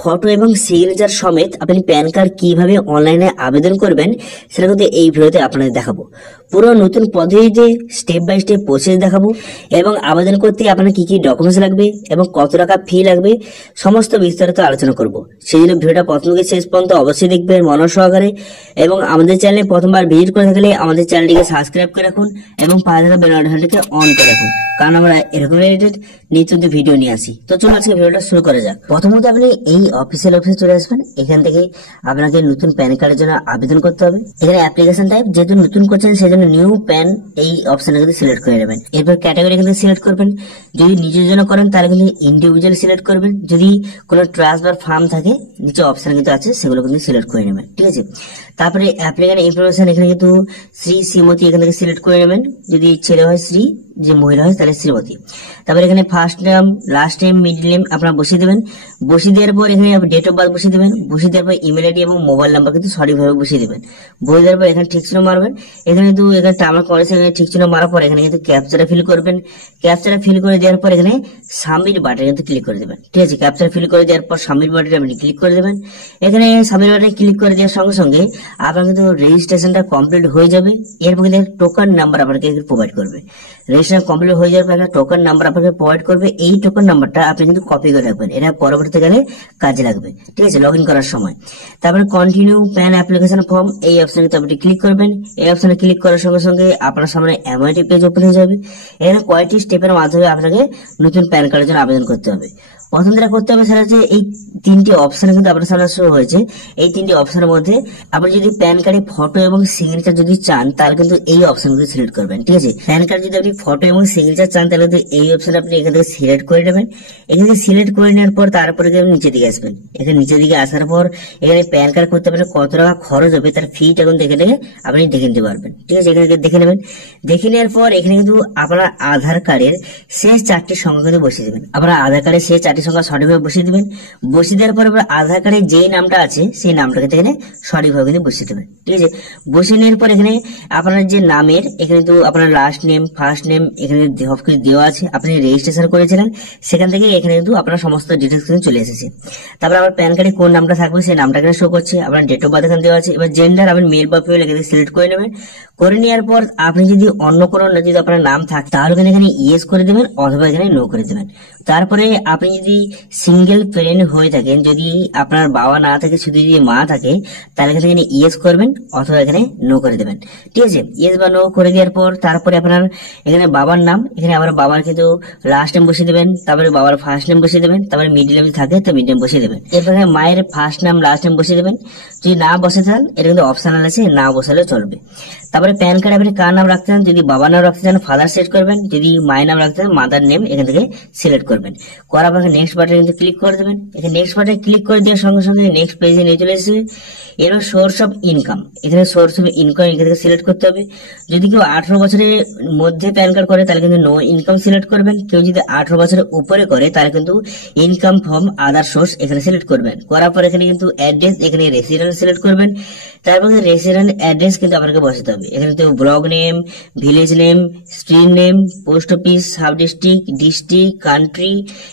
Photo এবং signature সমেত আপনি প্যান কার্ড কিভাবে অনলাইনে আবেদন করবেন সেটা কিন্তু এই ভিডিওতে আপনাদের দেখাবো। পুরো নতুন পদ্ধতিতে স্টেপ বাই স্টেপ প্রসেস দেখাবো এবং আবেদন করতে আপনার কি কি ডকুমেন্টস লাগবে এবং কত টাকা ফি লাগবে সমস্ত বিস্তারিত আলোচনা করব। সেই জন্য ভিডিওটা প্রথম থেকে শেষ পর্যন্ত অবশ্যই দেখবেন মনোযোগ সহকারে এবং আমাদের চ্যানেলে প্রথমবার ভিজিট করে থাকলে আমাদের চ্যানেলটিকে সাবস্ক্রাইব করে রাখুন এবং পাশে থাকা বেল আইকনটিকে অন করে রাখুন, কারণ আমরা এরকম রিলেটেড নিত্য ভিডিও নিয়ে আসি। তো চলুন আজকে ভিডিওটা শুরু করা যাক। প্রথমত আপনি এই অফিসিয়াল অফিসে চলে আসবেন। এখান থেকে আপনাকে নতুন প্যান কার্ডের জন্য আবেদন করতে হবে। এখানে অ্যাপ্লিকেশন টাইপ যেহেতু নতুন করছেন সেজন্য নিউ প্যান এই অপশনটা কিন্তু সিলেক্ট করে নেবেন। এরপর ক্যাটাগরি কিন্তু সিলেক্ট করবেন। যদি নিজের জন্য করেন তাহলে কিন্তু ইন্ডিভিজুয়াল সিলেক্ট করবেন। যদি কোনো ট্রাস্ট বা ফার্ম থাকে নিচে অপশন কিন্তু আছে সেগুলো কিন্তু সিলেক্ট করে নেবেন, ঠিক আছে। তারপরে অ্যাপ্লিকেন্ট ইনফরমেশন এখানে কিন্তু শ্রীমতী এখান থেকে সিলেক্ট করে নেবেন। যদি ছেলে হয় শ্রী, যে মহিলা হয় তাহলে শ্রীমতী। তারপরে এখানে first name, last name, middle name আপনারা বসিয়ে দেবেন। বসিয়ে দেওয়ার পর এখানে ডেট অফ বার্থ বসিয়ে দেবেন। বসিয়ে দেওয়ার পর ইমেল আইডি এবং মোবাইল নাম্বার কিন্তু সঠিকভাবে বসিয়ে দেবেন। বসিয়ে দেওয়ার পর এখানে ঠিক চিহ্ন মারবেন। এখানে কিন্তু এখানে টার্ম করেছে, এখানে ঠিক চিহ্ন মারার পর এখানে কিন্তু ক্যাপচারা ফিল করবেন। ক্যাপচারা ফিল করে দেওয়ার পর এখানে সাবমিট বাটনে কিন্তু ক্লিক করে দেবেন, ঠিক আছে। ক্যাপচারা ফিল করে দেওয়ার পর সাবমিট বাটনে আপনি ক্লিক করে দেবেন। এখানে সাবমিট বাটনে ক্লিক করে দেওয়ার সঙ্গে সঙ্গে আপনার কিন্তু রেজিস্ট্রেশনটা কমপ্লিট হয়ে যাবে। এরপর কিন্তু টোকন নাম্বার আপনাকে প্রোভাইড করবে। রেজিস্ট্রেশন কমপ্লিট হয়ে যাওয়ার পর একটা টোকন নাম্বার আপনাকে প্রোভাইড করবে। এই টোকন নাম্বারটা আপনি কিন্তু কপি করে রাখবেন, এটা পরবর্তীকালে কাজে লাগবে, ঠিক আছে, লগ ইন করার সময়। তারপরে কন্টিনিউ প্যান অ্যাপ্লিকেশন ফর্ম এই অপশনে আপনি ক্লিক করবেন। এই অপশনে ক্লিক করার সঙ্গে সঙ্গে আপনার সামনে এমআইটি পেজ ওপেন হয়ে যাবে। এখানে কয়েকটি স্টেপের মাধ্যমে আপনাকে নতুন প্যান কার্ডের জন্য আবেদন করতে হবে। প্রথম যেটা করতে হবে সেটা হচ্ছে এই তিনটি অপশন কিন্তু আপনার সামনে শো হয়েছে। এই তিনটি অপশনের মধ্যে আপনি যদি প্যান কার্ডে ফটো এবং সিগনেচার যদি চান তাহলে কিন্তু এই অপশন গুলো সিলেক্ট করবেন, ঠিক আছে। প্যান কার্ড যদি আপনি ফটো এবং সিগনেচার চান তাহলে কিন্তু এই অপশন আপনি এখান থেকে সিলেক্ট করে নেবেন। এখান থেকে সিলেক্ট করে নেওয়ার পর তারপরে নিচের দিকে আসবেন। এখানে নিচের দিকে আসার পর এখানে প্যান কার্ড করতে পারেন কত টাকা খরচ হবে তার ফিটা এখন দেখে নিয়ে আপনি দেখে নিতে পারবেন, ঠিক আছে। এখানে দেখে নেবেন। দেখে নেওয়ার পর এখানে কিন্তু আপনার আধার কার্ডের শেষ 4টি সংখ্যা কিন্তু বসিয়ে দেবেন। আপনার আধার কার্ডের শেষ 4টি সংখ্যা সঠিকভাবে বসিয়ে দিবেন। বসিয়ে দেওয়ার পর আধার কার্ডে যেই নামটা আছে সেই নামটাকে এখানে সঠিকভাবে কিন্তু বসিয়ে দেবেন, ঠিক আছে। বসিয়ে নেওয়ার পর এখানে আপনার যে নামের এখানে তো আপনার লাস্ট নেম, ফার্স্ট নেম এখানে সবকিছু দেওয়া আছে। আপনি রেজিস্ট্রেশন করেছিলেন সেখান থেকে এখানে কিন্তু আপনার সমস্ত ডিটেলস কিন্তু চলে এসেছে। তারপর আপনার প্যান কার্ডে কোন নামটা থাকবে সেই নামটা এখানে শো করছে। আপনার ডেট অফ বার্থ এখানে দেওয়া আছে। এবার জেন্ডার আপনি মেল বা ফিমেল এখানে সিলেক্ট করে নেবেন। করে নেওয়ার পর আপনি যদি অন্য কোনো যদি আপনার নাম থাকে তাহলে এখানে ইয়েস করে দেবেন অথবা এখানে নো করে দেবেন। তারপরে আপনি যদি সিঙ্গেল প্যারেন্ট হয়ে থাকেন, যদি আপনার বাবা না থাকে শুধু যদি মা থাকে তাহলে এখানে ইয়েস করবেন অথবা এখানে নো করে দেবেন, ঠিক আছে। ইয়েস বা নো করে দেওয়ার পর তারপরে আপনার এখানে বাবার নাম, এখানে আবার বাবার কিন্তু লাস্ট নেম বসিয়ে দেবেন। তারপরে বাবার ফার্স্ট নেম বসিয়ে দেবেন। তারপরে মিডল নেম থাকে তো মিডল নেম বসিয়ে দেবেন। এরপরে মায়ের ফার্স্ট নাম লাস্ট নেম বসিয়ে দেবেন। যদি না বসে থাকেন এটা কিন্তু অপশনাল আছে, না বসালে চলবে। তারপরে প্যান কার্ডে আপনি কার নাম রাখতে চান, যদি বাবার নাম রাখতে চান ফাদার সিলেক্ট করবেন। যদি মায়ের নাম রাখতে চান মাদার নেম এখান থেকে সিলেক্ট করবেন। করার পর নেক্সট বাটনে কিন্তু ক্লিক করে দেবেন। এখানে নেক্সট বাটনে ক্লিক করে দেওয়ার সঙ্গে সঙ্গে নেক্সট পেজে নিয়ে চলে এসেছে। এরপর সোর্স অফ ইনকাম, এখানে সোর্স অফ ইনকাম এখান থেকে সিলেক্ট করতে হবে। যদি কেউ 18 বছরের মধ্যে প্যান কার্ড করে তাহলে কিন্তু নো ইনকাম সিলেক্ট করবেন। কেউ যদি 18 বছরের উপরে করে তাহলে কিন্তু ইনকাম ফ্রম আদার সোর্স এখানে সিলেক্ট করবেন। করার পর এখানে কিন্তু অ্যাড্রেস, এখানে রেসিডেন্ট সিলেক্ট করবেন। তারপর রেসিডেন্ট অ্যাড্রেস কিন্তু আপনাকে বসাতে হবে। এখানে তো block name, village name, street name, post office, sub district, district, country,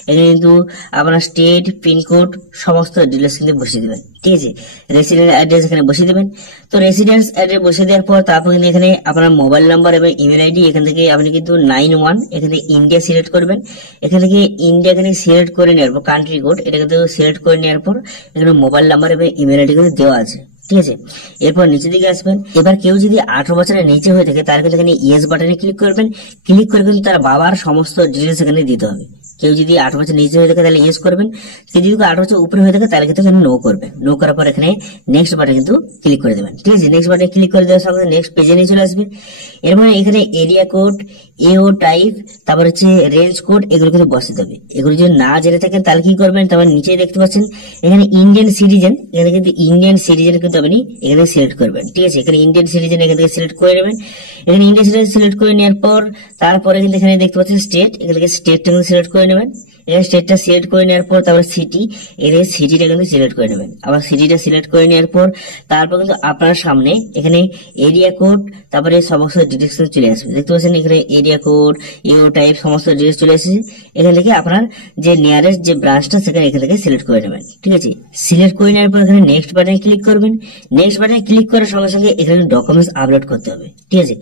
এখানে কিন্তু আপনার স্টেট, পিনকোড সমস্ত ডিটেলস কিন্তু বসিয়ে দেবেন, ঠিক আছে। রেসিডেন্ট অ্যাড্রেস এখানে বসিয়ে দেবেন। তো রেসিডেন্স অ্যাড্রেস বসিয়ে দেওয়ার পর তারপর কিন্তু এখানে আপনার মোবাইল নাম্বার এবং ইমেল আইডি এখান থেকে আপনি কিন্তু 91 এখানে ইন্ডিয়া সিলেক্ট করবেন। এখান থেকে ইন্ডিয়া এখানে সিলেক্ট করে নেওয়ার পর কান্ট্রি কোড এটা কিন্তু সিলেক্ট করে নেওয়ার পর এখানে মোবাইল নাম্বার এবং ইমেল আইডি কিন্তু দেওয়া আছে, ঠিক আছে। এরপর নিচের দিকে আসবেন। এবার কেউ যদি 18 বছরের নিচে হয়ে থাকে তাহলে কিন্তু এখানে ইয়েস বাটনে ক্লিক করবেন। ক্লিক করে কিন্তু তার বাবার সমস্ত ডিটেলস এখানে দিতে হবে। কেউ যদি 18 বছর নিচে হয়ে থাকে তাহলে ইয়েস করবেন। কেউ যদি 18 বছর উপরে হয়ে থাকে তাহলে কিন্তু এখানে নো করবেন। নো করার পর এখানে নেক্সট বাটনে কিন্তু ক্লিক করে দেবেন, ঠিক আছে। নেক্সট বাটনে ক্লিক করে দেওয়ার সঙ্গে নেক্সট পেজে নিয়ে চলে আসবে। এরপরে এখানে এরিয়া কোড, এও টাইপ, তারপর হচ্ছে রেঞ্জ কোড এগুলো কিন্তু বসাতে হবে। এগুলো যদি না জেনে থাকেন তাহলে কি করবেন, তারপর নিচে দেখতে পাচ্ছেন এখানে ইন্ডিয়ান সিটিজেন, এখানে কিন্তু ইন্ডিয়ান সিটিজেন কিন্তু আপনি এখানে সিলেক্ট করবেন, ঠিক আছে। এখানে ইন্ডিয়ান সিটিজেন এখান থেকে সিলেক্ট করে নেবেন। এখানে ইন্ডিয়ান সিটিজেন সিলেক্ট করে নেওয়ার পর তারপরে কিন্তু এখানে দেখতে পাচ্ছেন স্টেট, এখান থেকে স্টেটটা সিলেক্ট করে নেবেন। এখানে স্টেটটা সিলেক্ট করে নেওয়ার পর তারপরে সিটি, এখানে সিটিটা কিন্তু সিলেক্ট করে নেবেন। আবার সিটিটা সিলেক্ট করে নেওয়ার পর তারপর কিন্তু আপনার সামনে এখানে এরিয়া কোড, তারপরে সমস্ত ডিটেলস চলে আসবে। দেখতে পাচ্ছেন এখানে এরিয়া কোড, ইউ টাইপ সমস্ত ডিটেলস চলে এসেছে। এখান থেকে আপনার যে নিয়ারেস্ট যে ব্রাঞ্চটা সেখানে এখান থেকে সিলেক্ট করে নেবেন। ঠিক আছে, সিলেক্ট করে নেওয়ার পর এখানে নেক্সট বাটনে ক্লিক করবেন। নেক্সট বাটনে ক্লিক করার সঙ্গে সঙ্গে এখানে ডকুমেন্টস আপলোড করতে হবে। ঠিক আছে,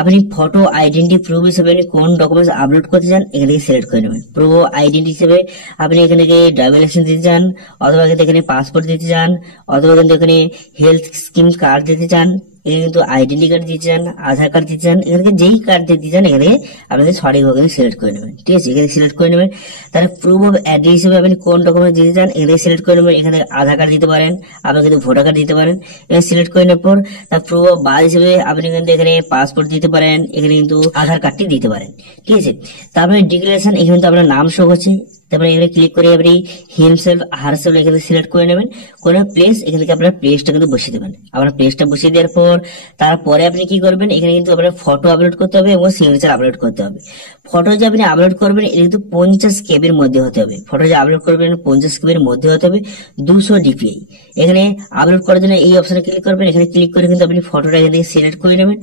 আপনি ফটো আইডেন্টি প্রুফ হিসেবে কোন ডকুমেন্টস আপলোড করতে চান এখান থেকে সিলেক্ট করে নেবেন। প্রুফ আইডেন্টি হিসেবে আপনি এখানে ড্রাইভিং লাইসেন্স দিতে চান, অথবা এখানে পাসপোর্ট দিতে চান, অথবা কিন্তু এখানে হেলথ স্কিম কার্ড দিতে চান, এখানে কিন্তু আইডেন্টি কার্ড দিতে চান, আধার কার্ড দিতে চান, এখানে যেই কার্ড দিতে চান এখানে আপনাদের সঠিকভাবে সিলেক্ট করে নেবেন। ঠিক আছে, এখানে সিলেক্ট করে নেবেন। তাহলে প্রুফ অফ অ্যাড্রেস হিসেবে আপনি কোন ডকুমেন্ট দিতে চান এখানে সিলেক্ট করে নেবেন। এখানে আধার কার্ড দিতে পারেন, আপনি কিন্তু ভোটার কার্ড দিতে পারেন। এখানে সিলেক্ট করে নেওয়ার পর তার প্রুফ অফ বার্থ হিসেবে আপনি কিন্তু এখানে পাসপোর্ট দিতে পারেন, এখানে কিন্তু আধার কার্ডটি দিতে পারেন। ঠিক আছে, তারপরে ডিক্লারেশন, এখানে কিন্তু আপনার নাম শো হচ্ছে। তারপরে এখানে ক্লিক করে আপনি হিমসেলফ হারসেলফ এখানে সিলেক্ট করে নেবেন। করে প্লেস, এখান থেকে আপনার প্লেসটা কিন্তু বসিয়ে দেবেন। আপনার প্লেসটা বসিয়ে দেওয়ার পর তারপরে আপনি কি করবেন, এখানে কিন্তু আপনার ফটো আপলোড করতে হবে এবং সিগনেচার আপলোড করতে হবে। ফটো যে আপনি আপলোড করবেন এটা কিন্তু 50 কেবির মধ্যে হতে হবে। ফটো যে আপলোড করবেন 50 কেবির মধ্যে হতে হবে, 200 ডিপিআই। এখানে আপলোড করার জন্য এই অপশনে ক্লিক করবেন। এখানে ক্লিক করে কিন্তু আপনি ফটোটা এখান থেকে সিলেক্ট করে নেবেন।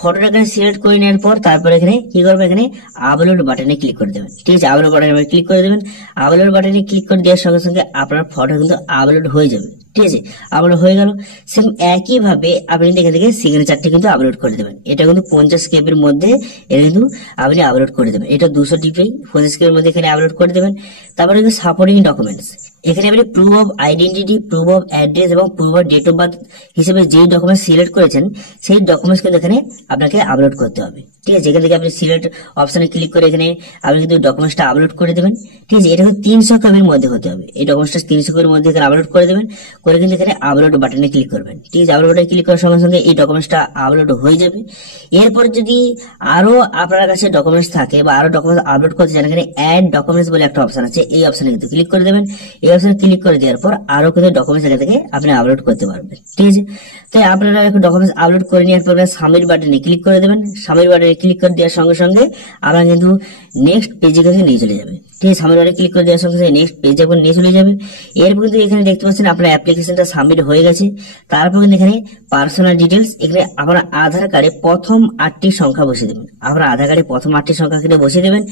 ফটোটা এখানে সিলেক্ট করে নেওয়ার পর তারপরে এখানে কি করবেন, এখানে আপলোড বাটনে ক্লিক করে দেবেন। ঠিক আছে, আপলোড বাটনে ক্লিক করে দেবেন। আপলোড বাটনে ক্লিক করে দেওয়ার সঙ্গে সঙ্গে আপনার ফটো কিন্তু আপলোড হয়ে যাবে। ঠিক আছে, আপলোড হয়ে গেল। সেম একই ভাবে আপনি এখান থেকে সিগনেচারটি কিন্তু আপলোড করে দেবেন। এটা কিন্তু 50 কেবির মধ্যে এটা কিন্তু আপনি আপলোড করে দেবেন। এটা 200 ডিপিআই 50 কেবির মধ্যে এখানে আপলোড করে দেবেন। তারপরে কিন্তু সাপোর্টিং ডকুমেন্টস, এখানে আপনি proof of identity, proof of address এবং proof of date of birth হিসেবে যেই ডকুমেন্ট সিলেক্ট করেছেন সেই ডকুমেন্টস কিন্তু এখানে আপনাকে আপলোড করতে হবে। ঠিক আছে, এখান থেকে আপনি সিলেক্ট অপশনে ক্লিক করে এখানে আপনি কিন্তু ডকুমেন্টসটা আপলোড করে দেবেন। ঠিক আছে, এটা কিন্তু 300 কেবির মধ্যে হতে হবে। এই ডকুমেন্টসটা 300 কেবির মধ্যে এখানে আপলোড করে দেবেন। করে কিন্তু এখানে আপলোড বাটনে ক্লিক করবেন। ঠিক আছে, আপলোড বাটনে ক্লিক করার সঙ্গে সঙ্গে এই ডকুমেন্টসটা আপলোড হয়ে যাবে। এরপর যদি আরো আপনার কাছে ডকুমেন্টস থাকে বা আরো ডকুমেন্টস আপলোড করতে চান, এখানে অ্যাড ডকুমেন্টস বলে একটা অপশন আছে, এই অপশনে কিন্তু ক্লিক করে দেবেন। এই অপশনে ক্লিক করে দেওয়ার পর আরো কিন্তু ডকুমেন্টস এখান থেকে আপনি আপলোড করতে পারবেন। ঠিক আছে, তাই আপনারা একটু ডকুমেন্টস আপলোড করে নেওয়ার পর সাবমিট বাটনে ক্লিক করে দেবেন। সাবমিট বাটনে ক্লিক করে দেওয়ার সঙ্গে সঙ্গে আপনারা কিন্তু নেক্সট পেজে কিন্তু নিয়ে চলে যাবে। ঠিক আছে, সাবমিট বাটনে ক্লিক করে দেওয়ার সঙ্গে সঙ্গে নেক্সট পেজে এখন নিয়ে চলে যাবে। এরপর কিন্তু এখানে দেখতে পাচ্ছেন আপনার অ্যাপ্লিকেশনটা সাবমিট হয়ে গেছে। তারপর কিন্তু এখানে পার্সোনাল ডিটেলস, এখানে আপনার আধার কার্ডে প্রথম 8টি সংখ্যা বসিয়ে দেবেন। আপনার আধার কার্ডে প্রথম 8টি সংখ্যা এখানে বসিয়ে দেবেন।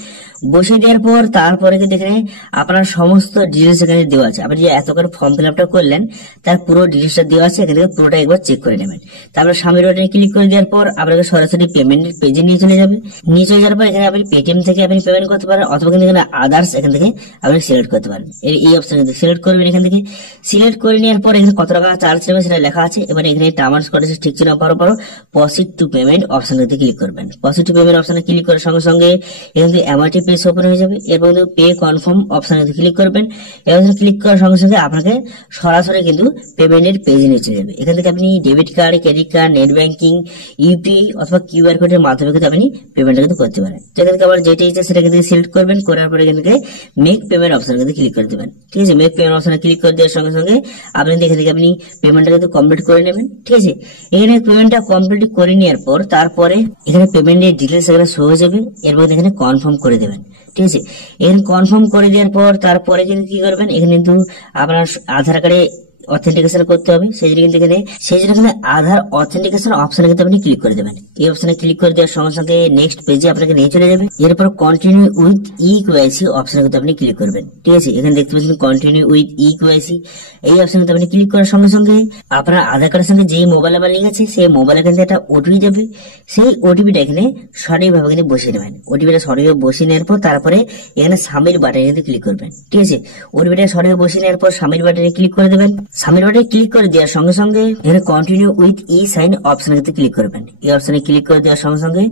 বসিয়ে দেওয়ার পর তারপরে কিন্তু এখানে আপনার সমস্ত ডিটেলস এখানে দেওয়া আছে। আপনি যে এতক্ষণ ফর্ম ফিল আপটা করলেন তার পুরো ডিটেলসটা দেওয়া আছে, এখান থেকে পুরোটা একবার চেক করে নেবেন। তারপরে সাবমিট বাটনে ক্লিক করে দেওয়ার পর আপনাকে সরাসরি পেমেন্টের পেজে নিয়ে চলে যাবে। নিয়ে চলে যাওয়ার পর এখানে আপনি পেটিএম থেকে আপনি পেমেন্ট করতে পারেন, অথবা কিন্তু এখানে আদার্স এখান থেকে আপনি সিলেক্ট করতে পারেন। এই অপশন কিন্তু সিলেক্ট করবেন। এখান থেকে সিলেক্ট করে নেওয়ার পর এখানে কত টাকা চার্জ নেবে সেটা লেখা আছে। এবার এখানে টার্মস কন্ডিশন ঠিক ছিল পর প্রসিড টু পেমেন্ট অপশনে ক্লিক করবেন। প্রসিড টু পেমেন্ট অপশনে ক্লিক করার সঙ্গে সঙ্গে এখান থেকে এমআরটি পেজ ওপেন হয়ে যাবে। এরপর কিন্তু পে কনফার্ম অপশনে ক্লিক করবেন। এবার ক্লিক করার সঙ্গে সঙ্গে আপনাকে সরাসরি কিন্তু পেমেন্টের পেজে নিয়ে চলে যাবে। এখান থেকে আপনি debit card, credit card, net banking, UPI অথবা কিউআর কোডের মাধ্যমে কিন্তু আপনি পেমেন্টটা কিন্তু করতে পারেন। এখান থেকে আবার যেটা ইচ্ছা সেটা কিন্তু সিলেক্ট করবেন। করার পরে এখান থেকে মেক পেমেন্ট অপশনে কিন্তু ক্লিক করে দেবেন। ঠিক আছে, মেক পেমেন্ট অপশনে ক্লিক করে দেওয়ার সঙ্গে সঙ্গে আপনি এখান থেকে আপনি পেমেন্টটা কিন্তু কমপ্লিট করে নেবেন। ঠিক আছে, এখানে পেমেন্টটা কমপ্লিট করে নেওয়ার পর তারপরে এখানে পেমেন্টের ডিটেলস এখানে শো হয়ে যাবে। এরপর এখানে কনফার্ম করে দেবেন। ঠিক আছে, এখানে কনফার্ম করে দেওয়ার পর তারপরে কিন্তু কি করবেন, এখানে কিন্তু আপনার আধার কার্ডে অথেন্টিকেশন করতে হবে। সেই জন্য কিন্তু এখানে আধার অথেন্টিকেশন অপশনে কিন্তু আপনি ক্লিক করে দেবেন। এই অপশনে ক্লিক করে দেওয়ার সঙ্গে সঙ্গে নেক্সট পেজে আপনাকে নিয়ে চলে যাবে। এরপর কন্টিনিউ উইথ ই কেওয়াইসি অপশনে কিন্তু আপনি ক্লিক করবেন। ঠিক আছে, এখানে দেখতে পাচ্ছেন কন্টিনিউ উইথ ই কেওয়াইসি, এই অপশনে কিন্তু আপনি ক্লিক করার সঙ্গে সঙ্গে আপনার আধার কার্ডের সঙ্গে যেই মোবাইল নাম্বার লিঙ্ক আছে সেই মোবাইলে কিন্তু একটা ওটিপি যাবে। সেই ওটিপিটা এখানে সঠিকভাবে কিন্তু বসিয়ে নেবেন। ওটিপিটা সঠিকভাবে বসিয়ে নেওয়ার পর তারপরে এখানে সাবমিট বাটনে কিন্তু ক্লিক করবেন। ঠিক আছে, ওটিপিটা সঠিকভাবে বসিয়ে নেওয়ার পর সাবমিট বাটনে ক্লিক করে দেবেন। সাবমিট বাটনে ক্লিক করে দেওয়ার সঙ্গে সঙ্গে এখানে কন্টিনিউ উইথ ই সাইন অপশনে কিন্তু ক্লিক করবেন। এই অপশনে ক্লিক করে দেওয়ার সঙ্গে সঙ্গে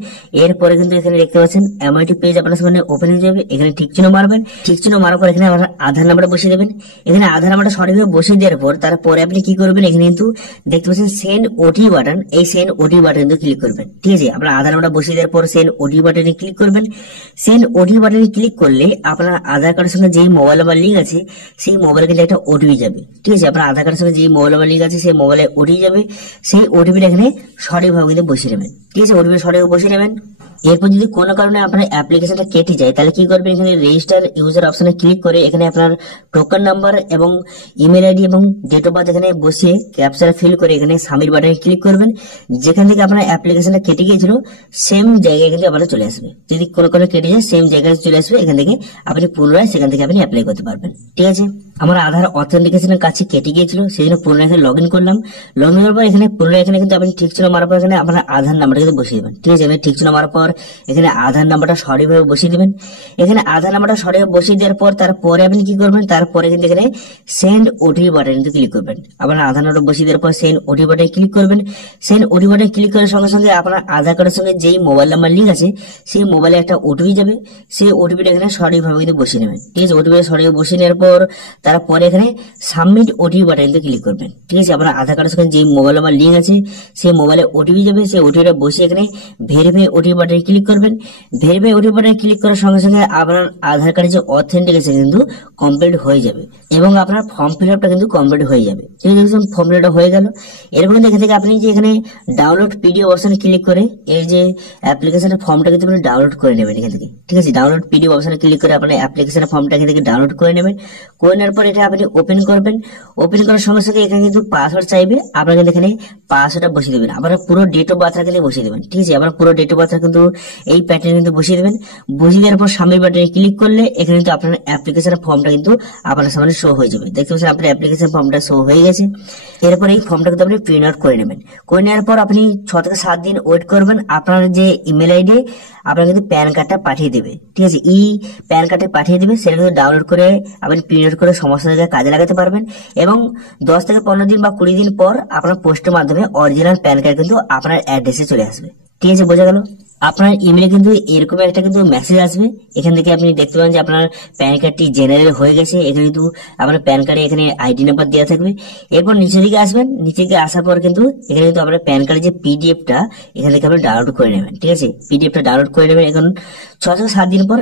এরপরে কিন্তু এখানে দেখতে পাচ্ছেন এমআইটি পেজ আপনার সামনে ওপেন হয়ে যাবে। এখানে ঠিক চিহ্ন মারবেন। ঠিক চিহ্ন মারার পর এখানে আপনার আধার নাম্বারটা বসিয়ে দেবেন। এখানে আধার নাম্বারটা সঠিকভাবে বসিয়ে দেওয়ার পর তারপরে আপনি কি করবেন, এখানে কিন্তু দেখতে পাচ্ছেন সেন্ড ওটিপি বাটন, এই সেন্ড ওটিপি বাটন কিন্তু ক্লিক করবেন। ঠিক আছে, আপনার আধার নাম্বারটা বসিয়ে দেওয়ার পর সেন্ড ওটিপি বাটনে ক্লিক করবেন। সেন্ড ওটিপি বাটনে ক্লিক করলে আপনার আধার কার্ডের সঙ্গে যেই মোবাইল নাম্বার লিঙ্ক আছে সেই মোবাইলে কিন্তু একটা ওটিপি যাবে। ঠিক আছে, আপনার আধার কার্ডের সঙ্গে যে মোবাইল নাম্বার লিঙ্ক আছে সেই মোবাইলে ওটিপি যাবে, সেই ওটিপিটা এখানে সঠিকভাবে কিন্তু বসিয়ে নেবেন। ঠিক আছে, ওটিপি সঠিকভাবে বসিয়ে নেবেন। এরপর যদি কোনো কারণে আপনার অ্যাপ্লিকেশনটা কেটে যায় তাহলে কি করবেন, এখানে রেজিস্টার ইউজার অপশনে ক্লিক করে এখানে আপনার টোকেন নাম্বার এবং ইমেল আইডি এবং ডেট অফ বার্থ এখানে বসিয়ে ক্যাপচাটা ফিল করে এখানে সাবমিট বাটনে ক্লিক করবেন। যেখান থেকে আপনার অ্যাপ্লিকেশনটা কেটে গিয়েছিল সেম জায়গায় কিন্তু আপনার চলে আসবে। যদি কোনো কারণে কেটে যায় সেম জায়গায় চলে আসবে, এখান থেকে আপনি পুনরায় সেখান থেকে আপনি অ্যাপ্লাই করতে পারবেন। ঠিক আছে, আমার আধার অথেন্টিকেশনের কাছে কেটে গিয়েছিল, সেই জন্য পুনরায় এখানে লগ ইন করলাম। লগ ইন করার পর এখানে পুনরায় এখানে কিন্তু আপনি ঠিক ছিল মারার পর এখানে আপনার আধার নাম্বারটা কিন্তু বসিয়ে দেবেন। ঠিক আছে, এখানে ঠিক ছিল মারার পর এখানে আধার নাম্বারটা সঠিকভাবে বসিয়ে দেবেন। এখানে আধার নাম্বারটা সঠিকভাবে বসিয়ে দেওয়ার পর তারপরে আপনি কি করবেন, তারপরে কিন্তু এখানে সেন্ড ওটিপি বাটন কিন্তু ক্লিক করবেন। আপনার আধার নাম্বার বসিয়ে দেওয়ার পর সেন্ড ওটিপি বাটনে ক্লিক করবেন। সেন্ড ওটিপি বাটনে ক্লিক করার সঙ্গে সঙ্গে আপনার আধার কার্ডের সঙ্গে যেই মোবাইল নাম্বার লিঙ্ক আছে সেই মোবাইলে একটা ওটিপি যাবে, সেই ওটিপিটা এখানে সঠিকভাবে কিন্তু বসিয়ে নেবেন। ঠিক আছে, ওটিপিটা সঠিকভাবে বসিয়ে নেওয়ার পর তারপরে এখানে সাবমিট ওটিপি বাটনে কিন্তু ক্লিক করবেন। ঠিক আছে, আপনার আধার কার্ডের সঙ্গে যে মোবাইল নাম্বার লিঙ্ক আছে সেই মোবাইলে ওটিপি যাবে, সেই ওটিপিটা বসিয়ে এখানে ভেরিফাই ওটিপি বাটনে ক্লিক করবেন। ভেরিফাই ওটিপি বাটনে ক্লিক করার সঙ্গে সঙ্গে আপনার আধার কার্ডের যে অথেন্টিকেশন কিন্তু কমপ্লিট হয়ে যাবে এবং আপনার ফর্ম ফিল আপটা কিন্তু কমপ্লিট হয়ে যাবে। ঠিক আছে, ফর্ম ফিল আপটা হয়ে গেল। এরপর এখান থেকে আপনি যে এখানে ডাউনলোড পিডিএফ অপশনে ক্লিক করে এই যে অ্যাপ্লিকেশনের ফর্মটা কিন্তু আপনি ডাউনলোড করে নেবেন এখান থেকে। ঠিক আছে, ডাউনলোড পিডিএফ অপশনে ক্লিক করে আপনার অ্যাপ্লিকেশনের ফর্মটা এখান থেকে ডাউনলোড করে নেবেন। করে নেওয়ার পর এটা আপনি ওপেন করবেন। ওপেন করার সঙ্গে সঙ্গে এখানে কিন্তু পাসওয়ার্ড চাইবে, আপনার কিন্তু এখানে পাসওয়ার্ডটা বসিয়ে দেবেন। আপনার পুরো ডেট অফ বার্থটা কিন্তু বসিয়ে দেবেন। ঠিক আছে, আপনার পুরো ডেট অফ বার্থটা কিন্তু এই প্যাটার্নে কিন্তু বসিয়ে দেবেন। বসিয়ে দেওয়ার পর সামনের বাটনে ক্লিক করলে এখানে কিন্তু আপনার অ্যাপ্লিকেশনের ফর্মটা কিন্তু আপনার সামনে শো হয়ে যাবে। দেখতে পাচ্ছেন আপনার অ্যাপ্লিকেশন ফর্মটা শো হয়ে গেছে। এরপর এই ফর্মটা কিন্তু আপনি প্রিন্ট আউট করে নেবেন। করে নেওয়ার পর আপনি 6 থেকে 7 দিন ওয়েট করবেন। আপনার যে ইমেল আইডি আপনার কিন্তু প্যান কার্ডটা পাঠিয়ে দেবে। ঠিক আছে, প্যান কার্ডে পাঠিয়ে দেবে, সেটা কিন্তু ডাউনলোড করে আপনি প্রিন্ট আউট করে সমস্ত জায়গায় কাজে লাগাতে পারবেন। এবং 10 থেকে 15 দিন বা 20 দিন পর আপনার পোস্টের মাধ্যমে অরিজিনাল প্যান কার্ড কিন্তু আপনার অ্যাড্রেসে চলে আসবে। ঠিক আছে, বোঝা গেল? আপনার ইমেলে কিন্তু এরকম একটা কিন্তু মেসেজ আসবে, এখান থেকে আপনি দেখতে পাবেন যে আপনার প্যান কার্ডটি জেনারেল হয়ে গেছে। এখানে কিন্তু আপনার প্যান কার্ডে এখানে আইডি নাম্বার দেওয়া থাকবে। এরপর নিচের দিকে আসবেন, নিচের দিকে আসার পর কিন্তু এখানে কিন্তু আপনার প্যান কার্ডের যে পিডিএফটা এখান থেকে আপনি ডাউনলোড করে নেবেন। ঠিক আছে, পিডিএফটা ডাউনলোড করে নেবেন। এখন 6 থেকে 7 দিন পর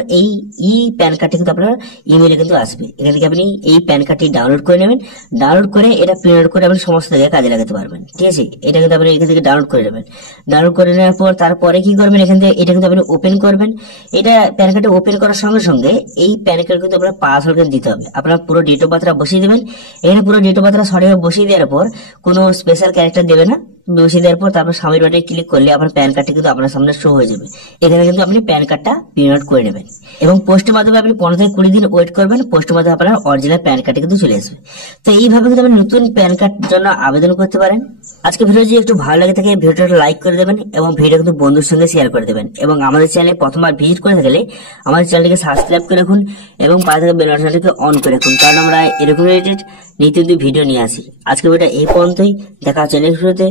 এই প্যান কার্ডটি কিন্তু আপনার ইমেলে কিন্তু আসবে। এখান থেকে আপনি এই প্যান কার্ডটি ডাউনলোড করে নেবেন। ডাউনলোড করে এটা প্রিন্ট আউট করে আপনি সমস্ত জায়গায় কাজে লাগাতে পারবেন। ঠিক আছে, এটা কিন্তু আপনি এখান থেকে ডাউনলোড করে নেবেন। ডাউনলোড করে নেওয়ার পর তারপরে কি করবেন, এখান থেকে এটা কিন্তু আপনি ওপেন করবেন। এটা প্যান কার্ডে ওপেন করার সঙ্গে সঙ্গে এই প্যান কার্ড কিন্তু আপনার পাসওয়ার্ড কিন্তু দিতে হবে। আপনার পুরো ডেট অফ বার্থটা বসিয়ে দেবেন। এখানে পুরো ডেট অফ বার্থটা সঠিকভাবে বসিয়ে দেওয়ার পর কোনো স্পেশাল ক্যারেক্টার দেবে না। বসিয়ে দেওয়ার পর তারপর সামনের বাটনে ক্লিক করলে আপনার প্যান কার্ডটি কিন্তু আপনার সামনে শো হয়ে যাবে। এখানে কিন্তু আপনি প্যান কার্ডটা প্রিন্ট আউট করে নেবেন এবং পোস্টের মাধ্যমে আপনি 15 থেকে 20 দিন ওয়েট করবেন। পোস্টের মাধ্যমে আপনার অরিজিনাল প্যান কার্ডটি কিন্তু চলে আসবে। তো এইভাবে কিন্তু আপনি নতুন প্যান কার্ড জন্য আবেদন করতে পারেন। আজকে ভিডিও যদি একটু ভালো লাগে থাকে ভিডিওটা লাইক করে দেবেন এবং ভিডিও কিন্তু বন্ধুর সঙ্গে শেয়ার করে দেবেন। এবং আমাদের চ্যানেলে প্রথমবার ভিজিট করে থাকলে আমাদের চ্যানেলটিকে সাবস্ক্রাইব করে রাখুন এবং পাশে থাকা বেল বাটনটিকে অন করে রাখুন, কারণ আমরা এরকম রিলেটেড নিত্য ভিডিও নিয়ে আসি। আজকে ভিডিওটা এই পর্যন্তই, দেখা হচ্ছে নেক্সট ভিডিওতে।